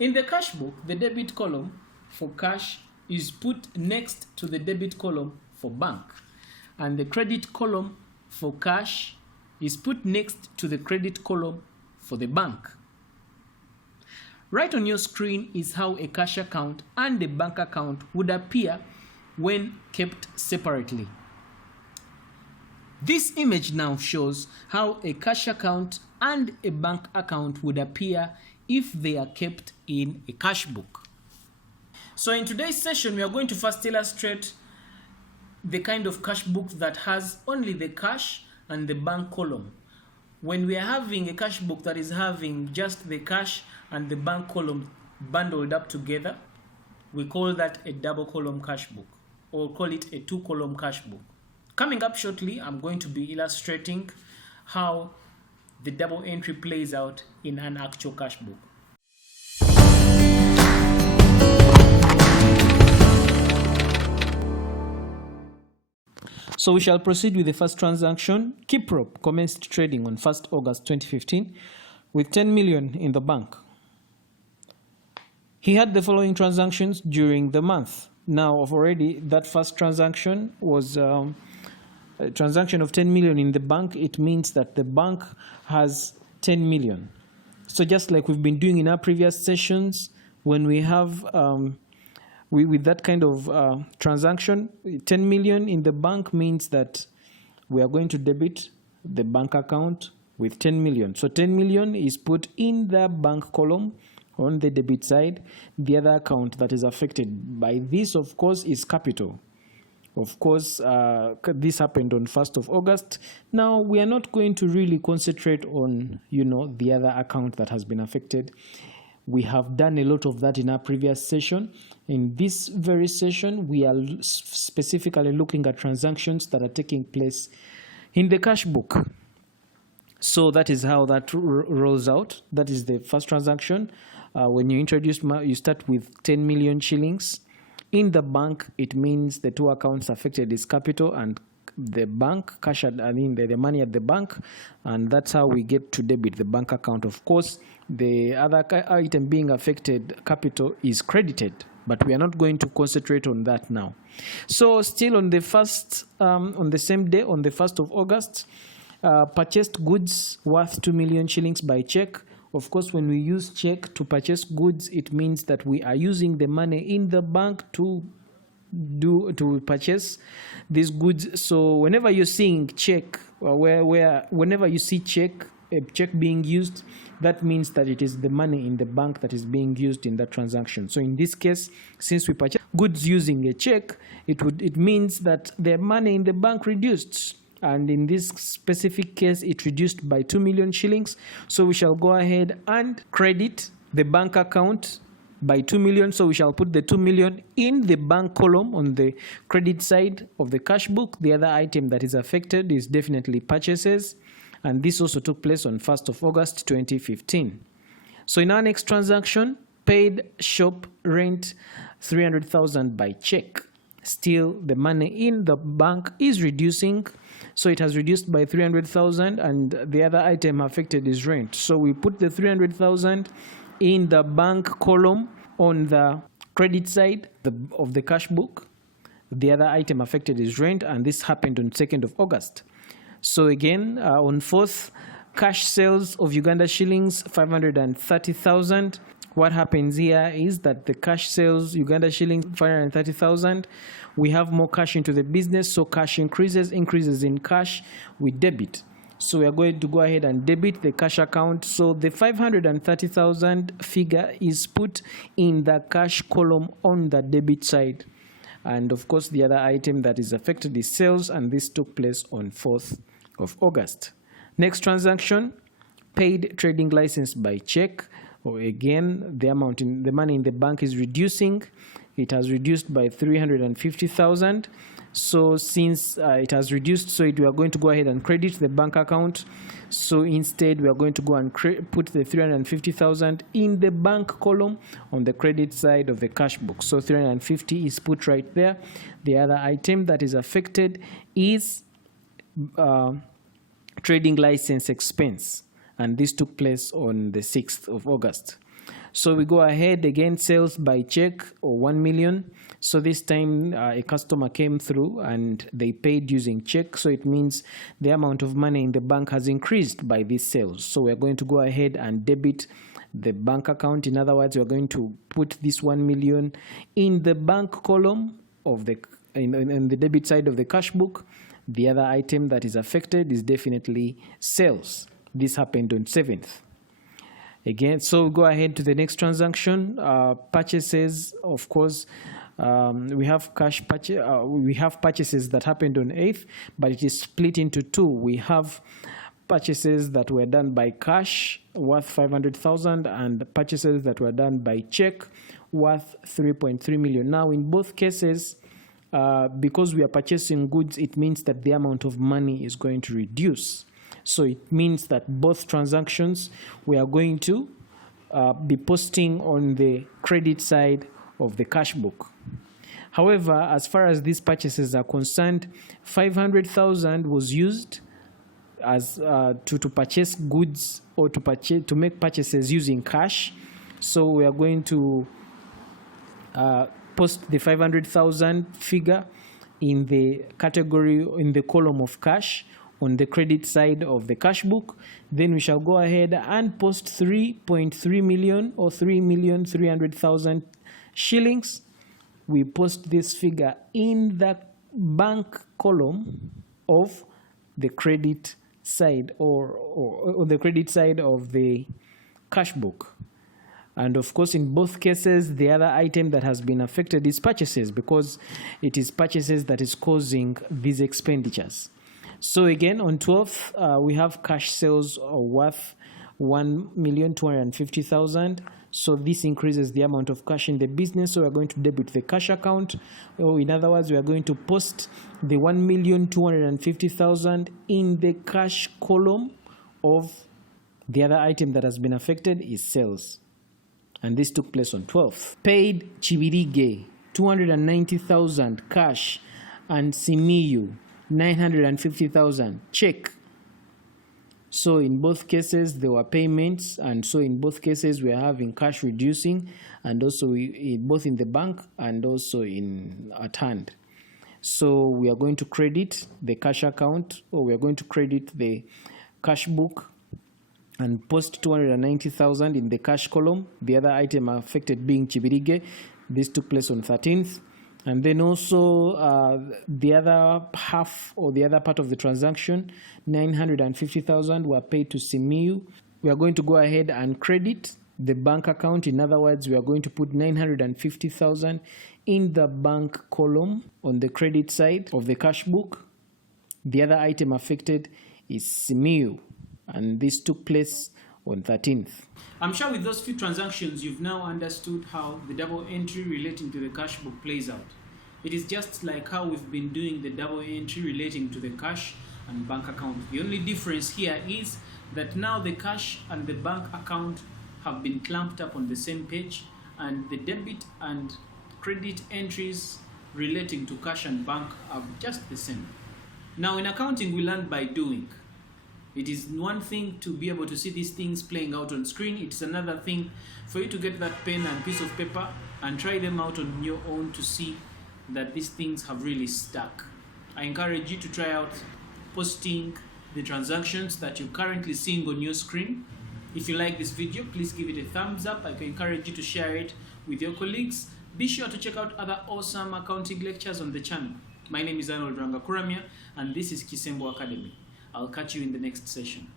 In the cash book, the debit column for cash is put next to the debit column for bank, and the credit column for cash is put next to the credit column for the bank. Right on your screen is how a cash account and a bank account would appear when kept separately. This image now shows how a cash account and a bank account would appear if they are kept in a cash book. So in today's session, we are going to first illustrate the kind of cash book that has only the cash and the bank column. When we are having a cash book that is having just the cash and the bank column bundled up together, we call that a double column cash book, or call it a two column cash book. Coming up shortly, I'm going to be illustrating how the double entry plays out in an actual cash book. So we shall proceed with the first transaction. Kiprop commenced trading on 1st August 2015 with 10 million in the bank. He had the following transactions during the month. Now, already that first transaction was a transaction of 10 million in the bank. It means that the bank has 10 million. So just like we've been doing in our previous sessions, when we have with that kind of transaction, 10 million in the bank means that we are going to debit the bank account with 10 million. So 10 million is put in the bank column on the debit side. The other account that is affected by this, of course, is capital. Of course, this happened on 1st of August. Now, we are not going to really concentrate on, the other account that has been affected. We have done a lot of that in our previous session. In this very session, we are specifically looking at transactions that are taking place in the cash book. So that is how that rolls out. That is the first transaction. When you start with 10 million shillings. In the bank, it means the two accounts affected is capital and the bank, cash, the money at the bank, and that's how we get to debit the bank account. Of course, the other item being affected, capital, is credited, but we are not going to concentrate on that now. So still on the same day, on the 1st of August, purchased goods worth 2 million shillings by check. Of course, when we use check to purchase goods, it means that we are using the money in the bank to purchase these goods. So whenever you're seeing check, whenever you see a check being used, that means that it is the money in the bank that is being used in that transaction. So in this case, since we purchase goods using a check, it means that the money in the bank reduced. And in this specific case, it reduced by 2 million shillings. So we shall go ahead and credit the bank account by 2 million. So we shall put the 2 million in the bank column on the credit side of the cash book. The other item that is affected is definitely purchases. And this also took place on 1st of August 2015. So in our next transaction, paid shop rent 300,000 by check. Still, the money in the bank is reducing. So it has reduced by 300,000 and the other item affected is rent. So we put the 300,000 in the bank column on the credit side of the cash book. The other item affected is rent, and this happened on 2nd of August. So again, on 4th, cash sales of Uganda shillings 530,000. What happens here is that the cash sales Uganda shillings 530,000. We have more cash into the business, so cash increases in cash, we debit. So we are going to go ahead and debit the cash account. So the 530,000 figure is put in the cash column on the debit side. And of course, the other item that is affected is sales, and this took place on 4th of August. Next transaction, paid trading license by check. Again, the money in the bank is reducing. It has reduced by 350,000. So since it has reduced, so we are going to go ahead and credit the bank account. So instead, we are going to go and put the 350,000 in the bank column on the credit side of the cash book. So 350 is put right there. The other item that is affected is trading license expense. And this took place on the 6th of August. So we go ahead again, sales by check or 1 million. So this time a customer came through and they paid using check. So it means the amount of money in the bank has increased by these sales. So we're going to go ahead and debit the bank account. In other words, we're going to put this 1 million in the bank column of the in the debit side of the cash book. The other item that is affected is definitely sales. This happened on 7th. Again, so go ahead to the next transaction. Purchases, of course, we have purchases that happened on 8th, but it is split into two. We have purchases that were done by cash worth 500,000 and purchases that were done by check worth 3.3 million. Now, in both cases, because we are purchasing goods, it means that the amount of money is going to reduce. So it means that both transactions we are going to be posting on the credit side of the cash book. However, as far as these purchases are concerned, 500,000 was used as to purchase goods or to make purchases using cash. So we are going to post the 500,000 figure in the category, in the column of cash on the credit side of the cash book. Then we shall go ahead and post 3.3 million or 3,300,000 shillings. We post this figure in the bank column of the credit side or the credit side of the cash book. And of course, in both cases, the other item that has been affected is purchases, because it is purchases that is causing these expenditures. So again, on 12th, we have cash sales worth 1,250,000. So this increases the amount of cash in the business. So we're going to debit the cash account. Or in other words, we are going to post the 1,250,000 in the cash column of the other item that has been affected is sales. And this took place on 12th. Paid Chibirige, 290,000 cash, and Simiyu, 950,000 check. So in both cases there were payments, and so in both cases we are having cash reducing, and also both in the bank and also in at hand. So we are going to credit the cash account, or we are going to credit the cash book and post 290,000 in the cash column. The other item affected being Chibirige. This took place on 13th. And then also the other half or the other part of the transaction, 950,000 were paid to Simiyu. We are going to go ahead and credit the bank account. In other words, we are going to put 950,000 in the bank column on the credit side of the cash book. The other item affected is Simiyu, and this took place on 13th. I'm sure with those few transactions, you've now understood how the double entry relating to the cash book plays out. It is just like how we've been doing the double entry relating to the cash and bank account. The only difference here is that now the cash and the bank account have been clumped up on the same page, and the debit and credit entries relating to cash and bank are just the same. Now in accounting, we learn by doing. It is one thing to be able to see these things playing out on screen. It's another thing for you to get that pen and piece of paper and try them out on your own to see that these things have really stuck. I encourage you to try out posting the transactions that you're currently seeing on your screen. If you like this video, please give it a thumbs up. I can encourage you to share it with your colleagues. Be sure to check out other awesome accounting lectures on the channel. My name is Arnold Rangakuramia, and this is Kisembo Academy. I'll catch you in the next session.